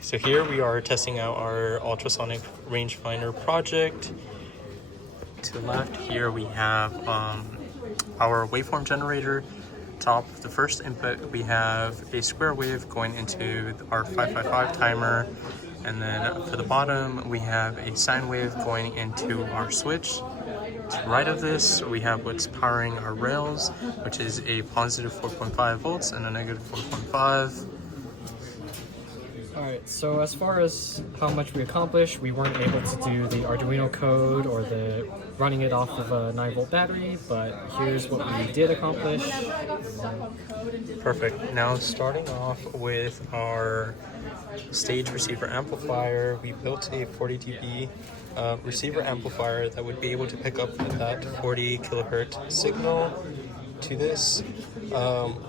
So here we are testing out our ultrasonic rangefinder project. To the left here we have our waveform generator. Top, the first input, we have a square wave going into our 555 timer, and then for the bottom we have a sine wave going into our switch. To the right of this we have what's powering our rails, which is a positive 4.5 volts and a negative 4.5. Alright, so as far as how much we accomplished, we weren't able to do the Arduino code or the running it off of a 9-volt battery, but here's what we did accomplish. Perfect. Now starting off with our stage receiver amplifier, we built a 40 dB receiver amplifier that would be able to pick up that 40 kilohertz signal. To this,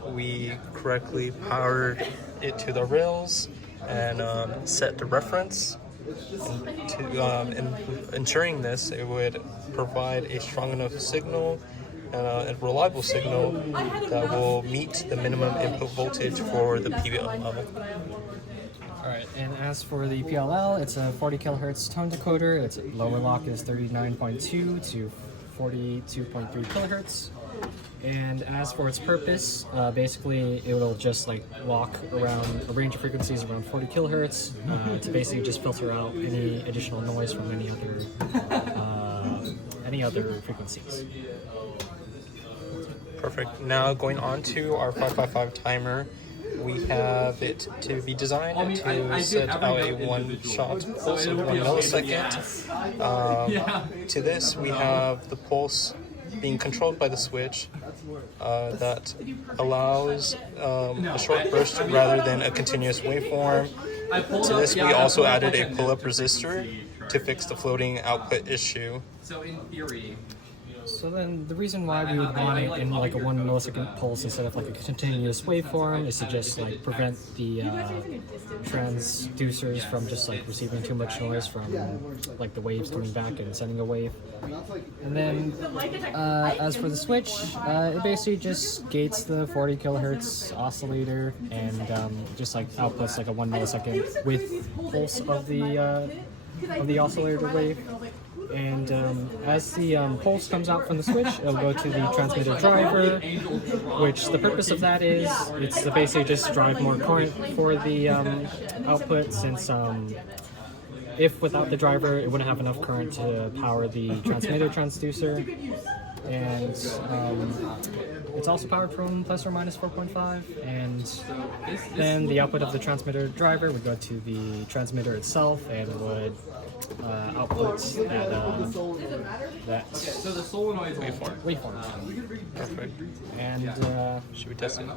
we correctly powered it to the rails and set the reference to ensuring this it would provide a strong enough signal and a reliable signal that will meet the minimum input voltage for the PLL. Alright, and as for the PLL, it's a 40 kilohertz tone decoder. Its lower lock is 39.2 to 42.3 kilohertz. And as for its purpose, basically it will just like lock around a range of frequencies around 40 kilohertz to basically just filter out any additional noise from any other frequencies. Perfect. Now going on to our 555 timer, we have it to be designed to set out a one-shot pulse of 1 millisecond. To this, we have the pulse being controlled by the switch that allows a short burst rather than a continuous waveform. To this, we also added a pull-up resistor to fix the floating output issue. So in theory, so then the reason why we would want it in like a 1 millisecond pulse instead of like a continuous waveform is to just like prevent the transducers from just like receiving too much noise from like the waves coming back and sending a wave. And then as for the switch, it basically just gates the 40 kilohertz oscillator and just like outputs like a 1 millisecond with pulse of the oscillator wave. And as the pulse comes out from the switch, it'll go to the transmitter driver, which the purpose of that is it's to basically just drive more current for the output, since if without the driver it wouldn't have enough current to power the transmitter transducer. And it's also powered from plus or minus 4.5, and then the output of the transmitter driver would go to the transmitter itself and would output that waveform. Perfect. And should we test it?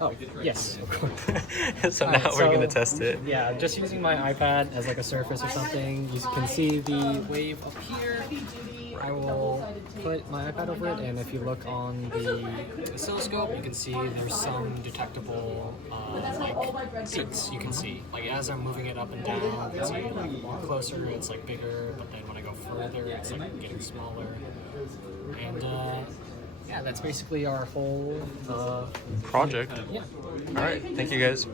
Oh, yes, of course. So now we're going to test it. Yeah, just using my iPad as like a surface or something. You can see the wave up here. I will put my iPad over it, and if you look on the oscilloscope, you can see there's some detectable like peaks you can see. Like as I'm moving it up and down, you can see like more closer, it's like bigger, but then when I go further, it's like getting smaller. And yeah, that's basically our whole project. Yeah. All right, thank you guys.